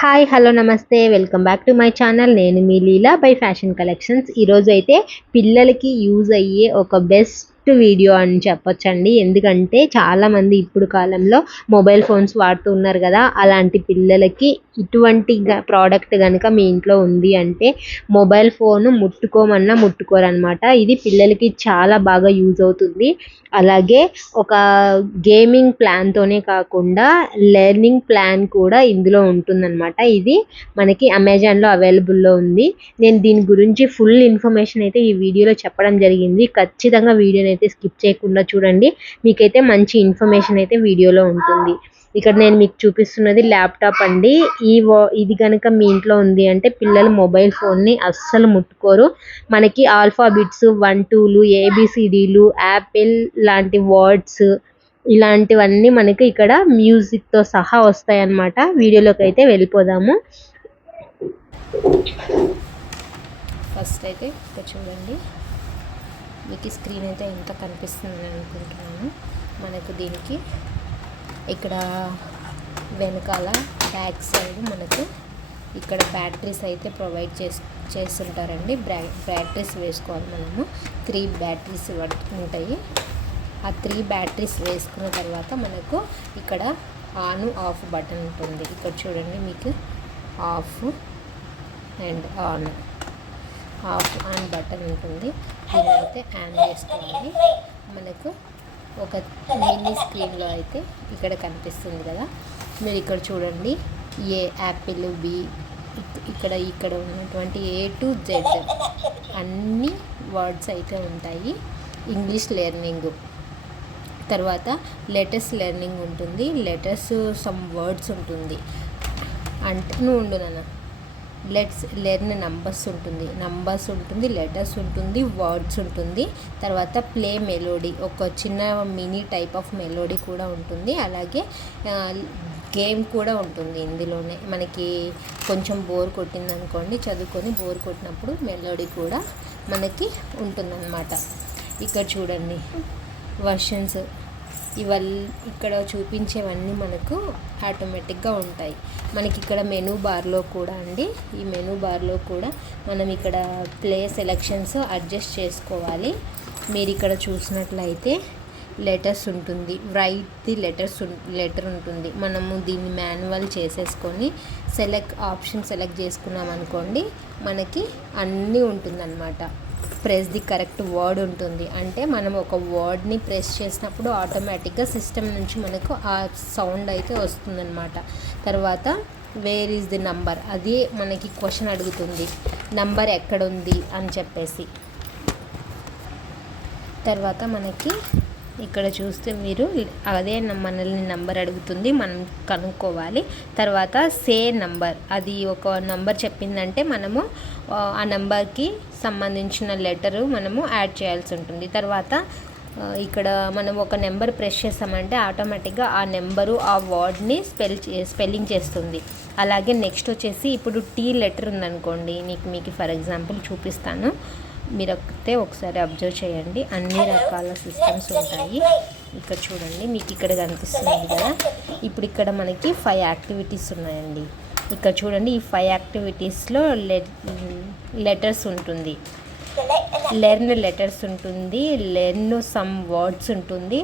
Hi hello నమస్తే welcome back to my channel. నేను మీ లీలా by fashion collections. ఈరోజు అయితే పిల్లలకి యూజ్ అయ్యే ఒక బెస్ట్ వీడియో అని చెప్పొచ్చండి. ఎందుకంటే చాలామంది ఇప్పుడు కాలంలో మొబైల్ ఫోన్స్ వాడుతూ ఉన్నారు కదా. అలాంటి పిల్లలకి ఇటువంటి ప్రోడక్ట్ కనుక మీ ఇంట్లో ఉంది అంటే మొబైల్ ఫోన్ ముట్టుకోమన్నా ముట్టుకోరనమాట. ఇది పిల్లలకి చాలా బాగా యూజ్ అవుతుంది. అలాగే ఒక గేమింగ్ ప్లాన్తోనే కాకుండా లెర్నింగ్ ప్లాన్ కూడా ఇందులో ఉంటుందన్నమాట. ఇది మనకి అమెజాన్లో అవైలబుల్లో ఉంది. నేను దీని గురించి ఫుల్ ఇన్ఫర్మేషన్ అయితే ఈ వీడియోలో చెప్పడం జరిగింది. ఖచ్చితంగా వీడియోని అయితే స్కిప్ చేయకుండా చూడండి. మీకైతే మంచి ఇన్ఫర్మేషన్ అయితే వీడియోలో ఉంటుంది. ఇక్కడ నేను మీకు చూపిస్తున్నది ల్యాప్టాప్ అండి. ఇది కనుక మీ ఇంట్లో ఉంది అంటే పిల్లలు మొబైల్ ఫోన్ని అస్సలు ముట్టుకోరు. మనకి ఆల్ఫాబెట్స్ 1 2లు ఏబిసిడీలు యాపిల్ లాంటి వర్డ్స్ ఇలాంటివన్నీ మనకి ఇక్కడ మ్యూజిక్తో సహా వస్తాయి అన్నమాట. వీడియోలోకి అయితే వెళ్ళిపోదాము. ఫస్ట్ అయితే ఇక్కడ చూడండి, మీకు స్క్రీన్ అయితే ఎంత కనిపిస్తుందని అనుకుంటున్నాను. మనకు దీనికి ఇక్కడ వెనకాల బ్యాక్ సైడ్ మనకు ఇక్కడ బ్యాటరీస్ అయితే ప్రొవైడ్ చేస్తుంటారండి. బ్యాటరీస్ వేసుకోవాలి. మనము 3 బ్యాటరీస్ ఉంటాయి. ఆ 3 బ్యాటరీస్ వేసుకున్న తర్వాత మనకు ఇక్కడ ఆన్ ఆఫ్ బటన్ ఉంటుంది. ఇక్కడ చూడండి, మీకు ఆఫ్ అండ్ ఆన్ బటన్ ఉంటుంది. దీన్ని అయితే ఆన్ చేసుకోవాలి. మనకు ఒక మినీ స్క్రీన్లో అయితే ఇక్కడ కనిపిస్తుంది కదా. మీరు ఇక్కడ చూడండి, ఏ యాపిల్ బి ఇక్కడ ఉన్నటువంటి A to Z అన్ని వర్డ్స్ అయితే ఉంటాయి. ఇంగ్లీష్ లెర్నింగ్, తర్వాత లెటర్స్ లెర్నింగ్ ఉంటుంది. లెటర్స్ సమ్ వర్డ్స్ ఉంటుంది. అంటే నువ్వు ఉండు నాన్న. లెట్స్ లెర్న్ నంబర్స్ ఉంటుంది, లెటర్స్ ఉంటుంది, వర్డ్స్ ఉంటుంది. తర్వాత ప్లే మెలోడీ, ఒక చిన్న మినీ టైప్ ఆఫ్ మెలోడీ కూడా ఉంటుంది. అలాగే గేమ్ కూడా ఉంటుంది ఇందులోనే. మనకి కొంచెం బోర్ కొట్టింది అనుకోండి, చదువుకొని బోర్ కొట్టినప్పుడు మెలోడీ కూడా మనకి ఉంటుందన్నమాట. ఇక్కడ చూడండి, వర్షన్స్ ఇక్కడ చూపించేవన్నీ మనకు ఆటోమేటిక్గా ఉంటాయి. మనకి ఇక్కడ మెనూ బార్లో కూడా అండి, ఈ మెనూ బార్లో కూడా మనం ఇక్కడ ప్లే సెలెక్షన్స్ అడ్జస్ట్ చేసుకోవాలి. మీరు ఇక్కడ చూసినట్లయితే లెటర్స్ ఉంటుంది, రైట్ ది లెటర్ ఉంటుంది. మనము దీన్ని మాన్యువల్ చేసేసుకొని ఆప్షన్ సెలెక్ట్ చేసుకున్నాం అనుకోండి, మనకి అన్నీ ఉంటుందన్నమాట. ప్రెస్ ది కరెక్ట్ వర్డ్ ఉంటుంది. అంటే మనం ఒక వర్డ్ని ప్రెస్ చేసినప్పుడు ఆటోమేటిక్గా సిస్టమ్ నుంచి మనకు ఆ సౌండ్ అయితే వస్తుందన్నమాట. తర్వాత వేర్ ఈజ్ ది నంబర్, అది మనకి క్వశ్చన్ అడుగుతుంది, నంబర్ ఎక్కడుంది అని చెప్పేసి. తర్వాత మనకి ఇక్కడ చూస్తే మీరు అదే మనల్ని నంబర్ అడుగుతుంది, మనం కనుక్కోవాలి. తర్వాత సే నంబర్, అది ఒక నంబర్ చెప్పిందంటే మనము ఆ నంబర్కి సంబంధించిన లెటరు మనము యాడ్ చేయాల్సి ఉంటుంది. తర్వాత ఇక్కడ మనం ఒక నెంబర్ ప్రెస్ చేస్తామంటే ఆటోమేటిక్గా ఆ నెంబరు ఆ వర్డ్ని స్పెల్లింగ్ చేస్తుంది. అలాగే నెక్స్ట్ వచ్చేసి ఇప్పుడు టీ లెటర్ ఉందనుకోండి, మీకు ఫర్ ఎగ్జాంపుల్ చూపిస్తాను, మీరు అయితే ఒకసారి అబ్జర్వ్ చేయండి. అన్ని రకాల సిస్టమ్స్ ఉంటాయి. ఇక్కడ చూడండి, మీకు ఇక్కడ కనిపిస్తుంది కదా. ఇప్పుడు ఇక్కడ మనకి 5 యాక్టివిటీస్ ఉన్నాయండి. ఇక్కడ చూడండి, ఈ 5 యాక్టివిటీస్లో లెటర్స్ ఉంటుంది, లెర్న్ లెటర్స్ ఉంటుంది, లెర్న్ సమ్ వర్డ్స్ ఉంటుంది,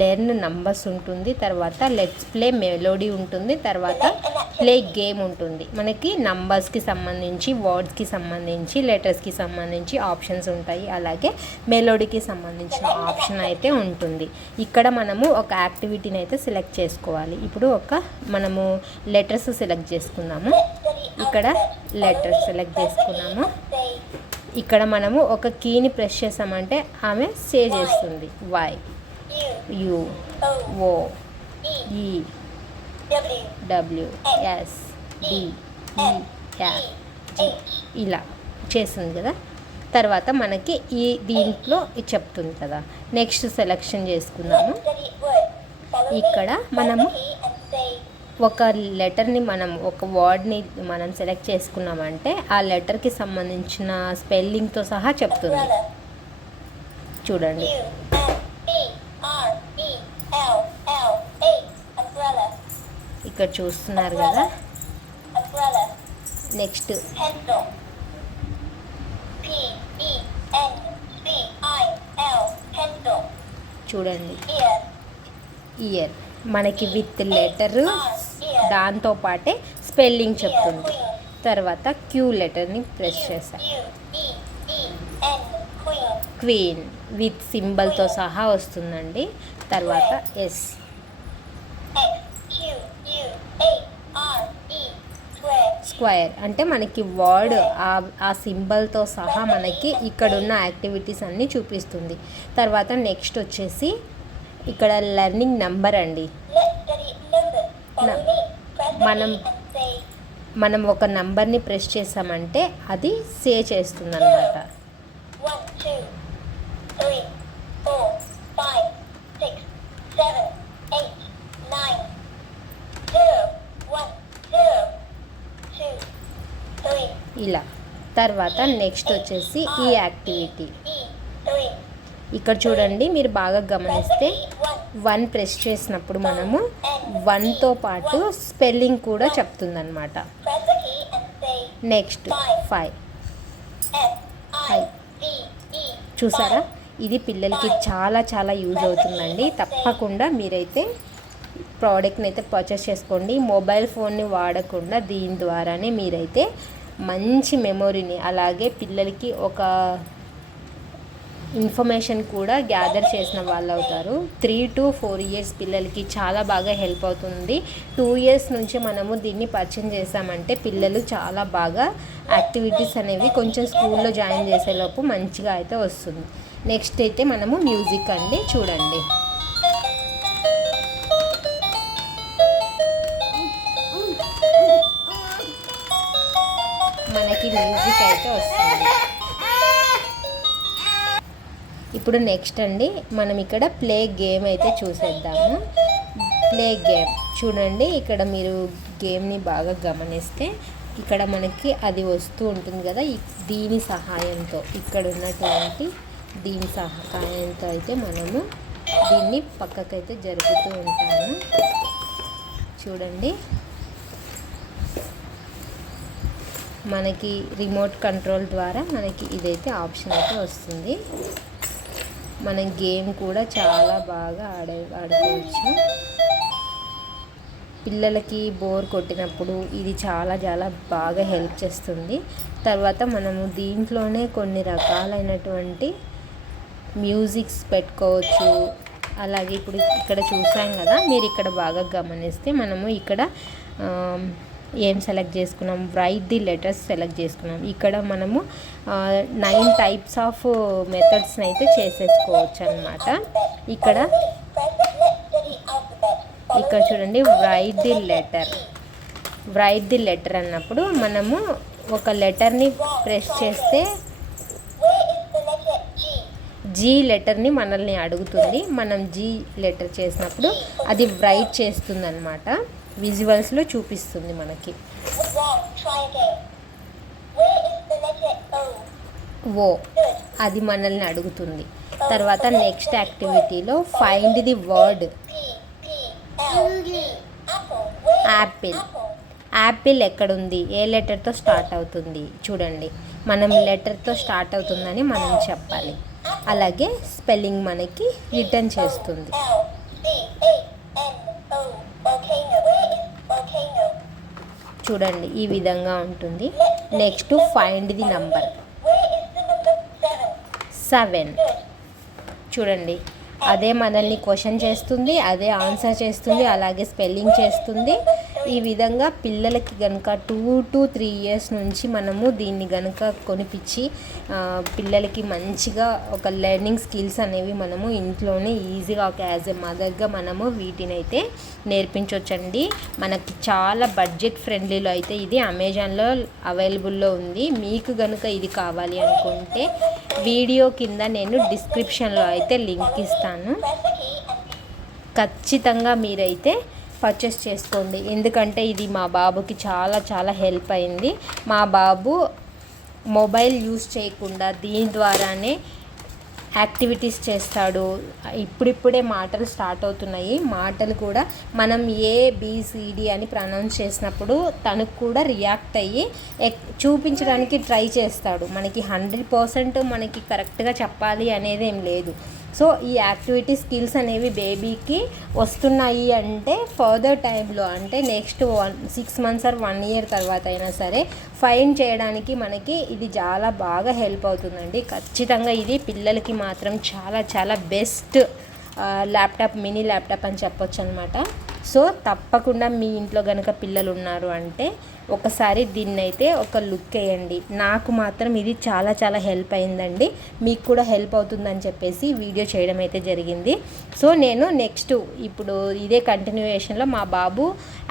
లెర్న్ నంబర్స్ ఉంటుంది, తర్వాత లెట్స్ ప్లే మెలోడీ ఉంటుంది, తర్వాత ప్లే గేమ్ ఉంటుంది. మనకి నంబర్స్కి సంబంధించి, వర్డ్స్కి సంబంధించి, లెటర్స్కి సంబంధించి ఆప్షన్స్ ఉంటాయి. అలాగే మెలోడీకి సంబంధించిన ఆప్షన్ అయితే ఉంటుంది. ఇక్కడ మనము ఒక యాక్టివిటీని అయితే సెలెక్ట్ చేసుకోవాలి. ఇప్పుడు మనము లెటర్స్ సెలెక్ట్ చేసుకున్నాము. ఇక్కడ లెటర్స్ సెలెక్ట్ చేసుకున్నాము. ఇక్కడ మనము ఒక కీని ప్రెస్ చేసామంటే ఆమె సే చేస్తుంది. వై యు ఓ ఈ డబ్ల్యూఎస్ డిఈఎఫ్ జి ఇలా చేస్తుంది కదా. తర్వాత మనకి దీంట్లో చెప్తుంది కదా. నెక్స్ట్ సెలెక్షన్ చేసుకున్నాము. ఇక్కడ మనము ఒక లెటర్ని ఒక వర్డ్ని మనం సెలెక్ట్ చేసుకున్నామంటే ఆ లెటర్కి సంబంధించిన స్పెల్లింగ్తో సహా చెప్తుంది. చూడండి, ఇక్కడ చూస్తున్నారు కదా. నెక్స్ట్ చూడండి ఇయర్ మనకి విత్ లెటర్ దాంతో పాటే స్పెల్లింగ్ చెప్తుంది. తర్వాత క్యూ లెటర్ని ప్రెస్ చేశాను. క్వీన్ విత్ సింబల్తో సహా వస్తుందండి. తర్వాత ఎస్. స్క్వేర్ అంటే మనకి వర్డ్ ఆ సింబల్తో సహా మనకి ఇక్కడున్న యాక్టివిటీస్ అన్నీ చూపిస్తుంది. తర్వాత నెక్స్ట్ వచ్చేసి ఇక్కడ లెర్నింగ్ నెంబర్ అండి. మనం ఒక నంబర్ని ప్రెస్ చేసామంటే అది సేవ్ చేస్తుంది అన్నమాట. ఇలా తర్వాత నెక్స్ట్ వచ్చేసి ఈ యాక్టివిటీ. ఇక్కడ చూడండి, మీరు బాగా గమనిస్తే 1 ప్రెస్ చేసినప్పుడు మనము 1తో పాటు స్పెల్లింగ్ కూడా చెప్తుందన్నమాట. నెక్స్ట్ 5 చూసారా, ఇది పిల్లలకి చాలా చాలా యూజ్ అవుతుందండి. తప్పకుండా మీరైతే ప్రోడక్ట్ని అయితే పర్చేస్ చేసుకోండి. మొబైల్ ఫోన్ని వాడకుండా దీని ద్వారానే మీరైతే మంచి మెమొరీని, అలాగే పిల్లలకి ఒక ఇన్ఫర్మేషన్ కూడా గ్యాదర్ చేసిన వాళ్ళు అవుతారు. 3 to 4 years పిల్లలకి చాలా బాగా హెల్ప్ అవుతుంది. 2 years నుంచి మనము దీన్ని పరిచయం చేసామంటే పిల్లలు చాలా బాగా యాక్టివిటీస్ అనేవి కొంచెం స్కూల్లో జాయిన్ చేసేలోపు మంచిగా అయితే వస్తుంది. నెక్స్ట్ అయితే మనము మ్యూజిక్ అండి. చూడండి, మనకి మ్యూజిక్ అయితే వస్తుంది. ఇప్పుడు నెక్స్ట్ అండి, మనం ఇక్కడ ప్లే గేమ్ అయితే చూసేద్దాము. ప్లే గేమ్ చూడండి, ఇక్కడ మీరు గేమ్ని బాగా గమనిస్తే ఇక్కడ మనకి అది వస్తూ ఉంటుంది కదా. దీని సహాయంతో, ఇక్కడ ఉన్నటువంటి దీని సహాయంతో అయితే మనము దీన్ని పక్కకైతే జరుపుతూ ఉంటాము. చూడండి, మనకి రిమోట్ కంట్రోల్ ద్వారా మనకి ఇదైతే ఆప్షన్ అయితే వస్తుంది. మనం గేమ్ కూడా చాలా బాగా ఆడుకోవచ్చు. పిల్లలకి బోర్ కొట్టినప్పుడు ఇది చాలా చాలా బాగా హెల్ప్ చేస్తుంది. తర్వాత మనము దీంట్లోనే కొన్ని రకాలైనటువంటి మ్యూజిక్స్ పెట్టుకోవచ్చు. అలాగే ఇప్పుడు ఇక్కడ చూసాం కదా, మీరు ఇక్కడ బాగా గమనిస్తే మనము ఇక్కడ ఏం సెలెక్ట్ చేసుకున్నాం, రైట్ ది లెటర్స్ సెలెక్ట్ చేసుకున్నాం. ఇక్కడ మనము 9 types ఆఫ్ మెథడ్స్ని అయితే చేసేసుకోవచ్చు అన్నమాట. ఇక్కడ చూడండి, రైట్ ది లెటర్ అన్నప్పుడు మనము ఒక లెటర్ని ప్రెస్ చేస్తే జీ లెటర్ని మనల్ని అడుగుతుంది. మనం జీ లెటర్ చేసినప్పుడు అది రైట్ చేస్తుంది అన్నమాట. విజువల్స్లో చూపిస్తుంది మనకి. ఓ అది మనల్ని అడుగుతుంది. తర్వాత నెక్స్ట్ యాక్టివిటీలో ఫైండ్ ది వర్డ్. యాపిల్ ఎక్కడుంది, ఏ లెటర్తో స్టార్ట్ అవుతుంది చూడండి. మనం లెటర్తో స్టార్ట్ అవుతుందని మనం చెప్పాలి. అలాగే స్పెల్లింగ్ మనకి రిటర్న్ చేస్తుంది. చూడండి, ఈ విధంగా ఉంటుంది. Next find the number 7. చూడండి, అదే మనల్ని క్వశ్చన్ చేస్తుంది, అదే ఆన్సర్ చేస్తుంది, అలాగే స్పెల్లింగ్ చేస్తుంది. ఈ విధంగా పిల్లలకి కనుక 2 to 3 years నుంచి మనము దీన్ని కనుక కొనిపించి పిల్లలకి మంచిగా ఒక లెర్నింగ్ స్కిల్స్ అనేవి మనము ఇంట్లోనే ఈజీగా ఒక యాజ్ ఎ మదర్గా మనము వీటినైతే నేర్పించవచ్చండి. మనకి చాలా బడ్జెట్ ఫ్రెండ్లీలో అయితే ఇది అమెజాన్లో అవైలబుల్లో ఉంది. మీకు కనుక ఇది కావాలి అనుకుంటే వీడియో కింద నేను డిస్క్రిప్షన్లో అయితే లింక్ ఇస్తాను. ఖచ్చితంగా మీరైతే పర్చేస్ చేసుకోండి. ఎందుకంటే ఇది మా బాబుకి చాలా చాలా హెల్ప్ అయింది. మా బాబు మొబైల్ యూజ్ చేయకుండా దీని ద్వారానే యాక్టివిటీస్ చేస్తాడు. ఇప్పుడిప్పుడే మాటలు స్టార్ట్ అవుతున్నాయి. మాటలు కూడా మనం ABCD అని ప్రొనౌన్స్ చేసినప్పుడు తనకు కూడా రియాక్ట్ అయ్యి చూపించడానికి ట్రై చేస్తాడు. మనకి 100% మనకి కరెక్ట్గా చెప్పాలి అనేది ఏం లేదు. సో ఈ యాక్టివిటీ స్కిల్స్ అనేవి బేబీకి వస్తున్నాయి అంటే ఫర్దర్ టైంలో అంటే నెక్స్ట్ 6 months ఆర్ 1 year తర్వాత అయినా సరే ఫైన్ చేయడానికి మనకి ఇది చాలా బాగా హెల్ప్ అవుతుందండి. ఖచ్చితంగా ఇది పిల్లలకి మాత్రం చాలా చాలా బెస్ట్ ల్యాప్టాప్, మినీ ల్యాప్టాప్ అని చెప్పొచ్చు అనమాట. సో తప్పకుండా మీ ఇంట్లో కనుక పిల్లలు ఉన్నారు అంటే ఒకసారి దీన్నైతే ఒక లుక్ వేయండి. నాకు మాత్రం ఇది చాలా చాలా హెల్ప్ అయిందండి. మీకు కూడా హెల్ప్ అవుతుందని చెప్పేసి వీడియో చేయడం అయితే జరిగింది. సో నేను నెక్స్ట్ ఇప్పుడు ఇదే కంటిన్యూయేషన్లో మా బాబు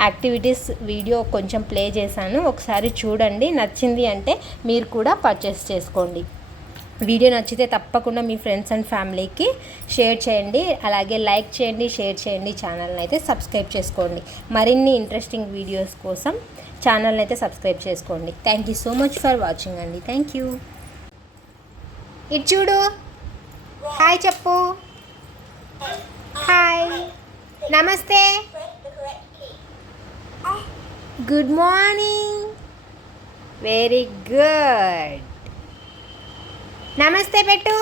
యాక్టివిటీస్ వీడియో కొంచెం ప్లే చేశాను. ఒకసారి చూడండి, నచ్చింది అంటే మీరు కూడా పర్చేస్ చేసుకోండి. వీడియో నచ్చితే తప్పకుండా మీ ఫ్రెండ్స్ అండ్ ఫ్యామిలీకి షేర్ చేయండి. అలాగే లైక్ చేయండి, షేర్ చేయండి. ఛానల్ని అయితే సబ్స్క్రైబ్ చేసుకోండి. మరిన్ని ఇంట్రెస్టింగ్ వీడియోస్ కోసం ఛానల్ని అయితే సబ్స్క్రైబ్ చేసుకోండి. Thank you so much for watching అండి. Thank you. ఇటు చూడు, హాయ్ చెప్పు. హాయ్, నమస్తే, గుడ్ మార్నింగ్, వెరీ గుడ్. నమస్తే పెట్టు,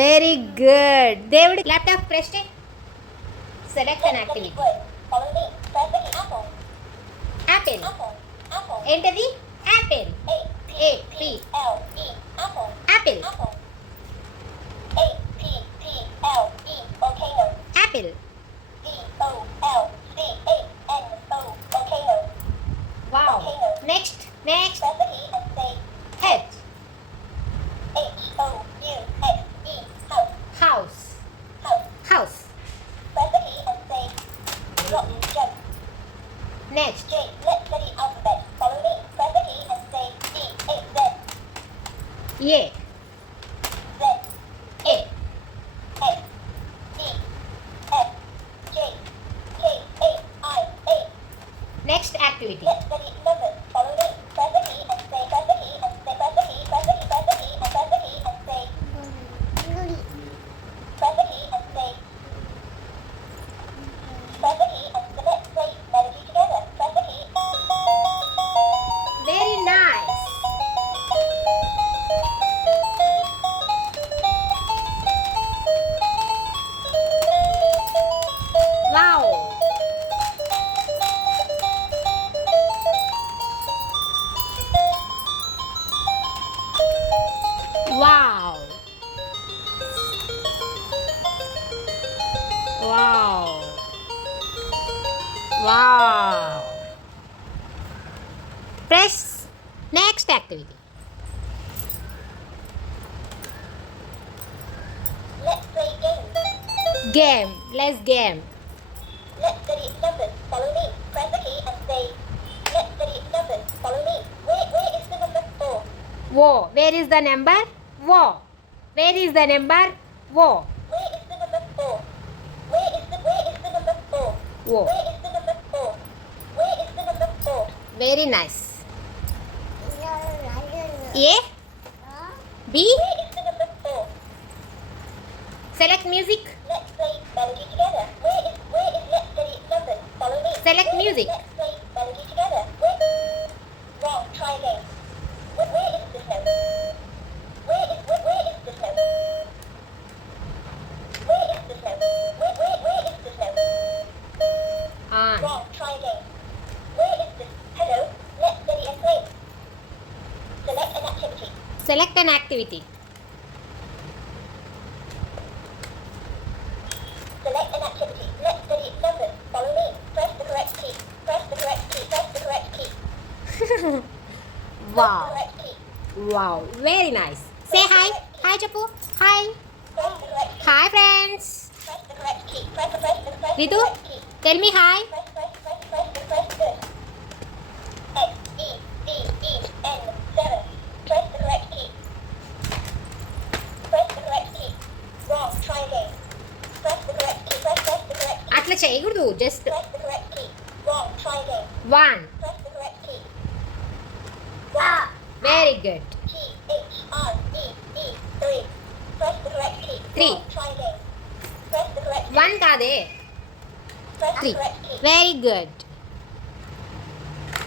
వెరీ గుడ్. దేవుడి ల్యాప్టాప్ ప్రెస్ చేయి. సెలెక్ట్ అన్ యాక్టివిటీ. యాపిల్. ఏంటది? Apple. APPLE. Apple. Apple. Wow. Next next. Head. House. House. Next. Let's study alphabet. Follow me. Press the key and say D, A, Z. A. Z. A. X. E. F. J. K. A. I. A. Next activity. Let's study numbers. Follow me. Press the key and say. Press the key and say. Press the key. Press the key. Press the key and press the key and say. Press the key and say. Press the key and say. Let's say melody together. Press the key. Very nice. Wow. Wow. Wow. Wow. Press next activity. Let's play game. Game. Let's game. Let's study numbers. Follow me. Press the key and say. Let's study numbers. Follow me. Where is the number 4? Wo. Where is the number? Wo. Where is the number? Wo. Where is the number 4? Where is the number 4? Wo. Where is the number 4? Where is the number 4? Very nice. A. B. Where is the number 4? Select music. Let's play melody together. Where is let's study numbers? Follow me. Select music. Let's play melody together. Wrong. Try again. Where is this note? Where is this note? Where is this note? Where is this note? On. Wrong. Try again. Where is this? Hello. Let's study and play. Select an activity. Select an activity. Select an activity. Let's study numbers. Follow me. Press the correct key. Press the correct key. Press the correct key. Wow. Press the correct key. Wow. Very nice. Say hi. Hi, Chapu. Hi. Press the correct key. Hi, friends. Press the correct key. Press the Ritu, correct key. tell me hi. Press good. X, E, D, E, N, 7. Press the correct key. Press the correct key. Wrong. Try again. Press the correct key. Press the correct key. అట్లా చేయకూడదు, just Press the correct key. Wrong. Try again. 1. Press the correct key. Wrong. Very good. T, H, R, E, E, 3. Press the correct key. 3. Wrong. Try again. Press the correct key. 1 కాదే. Press the 3. correct key. Very good.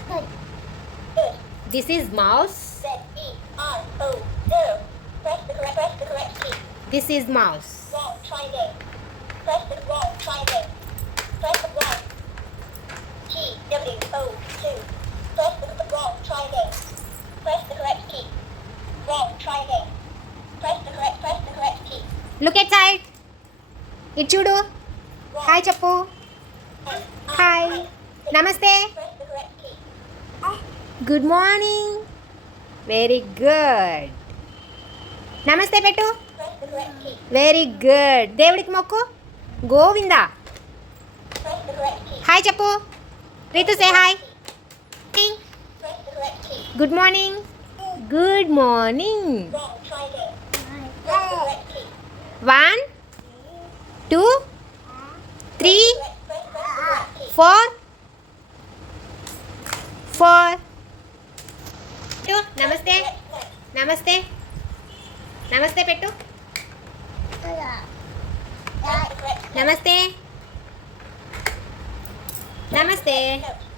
Good. Good. This is mouse. Z-E-R-O. 0. Press the correct key. This is mouse. Wrong. Try again. Press the wrong. Try again. Press the wrong. T-W-O-2. Press the wrong. Try again. Press the correct key. Wrong. Try again. Press the correct key. Look at side. ఇటు చూడు. Wrong. Hi చెప్పు. Hi. నమస్తే. Press the correct key. Good morning. Very good. నమస్తే పెట్టు. Press the correct key. Very good. దేవుడికి మొక్కు. Govinda. Press the correct key. Hi చెప్పు. Ritu say hi. Press the correct key. Good morning. Good morning. Wrong. Try again. Press the correct key. 1 2 3 Press the correct key. 4 4 పెట్టు. నమస్తే. నమస్తే. నమస్తే పెట్టు. నమస్తే. నమస్తే. No.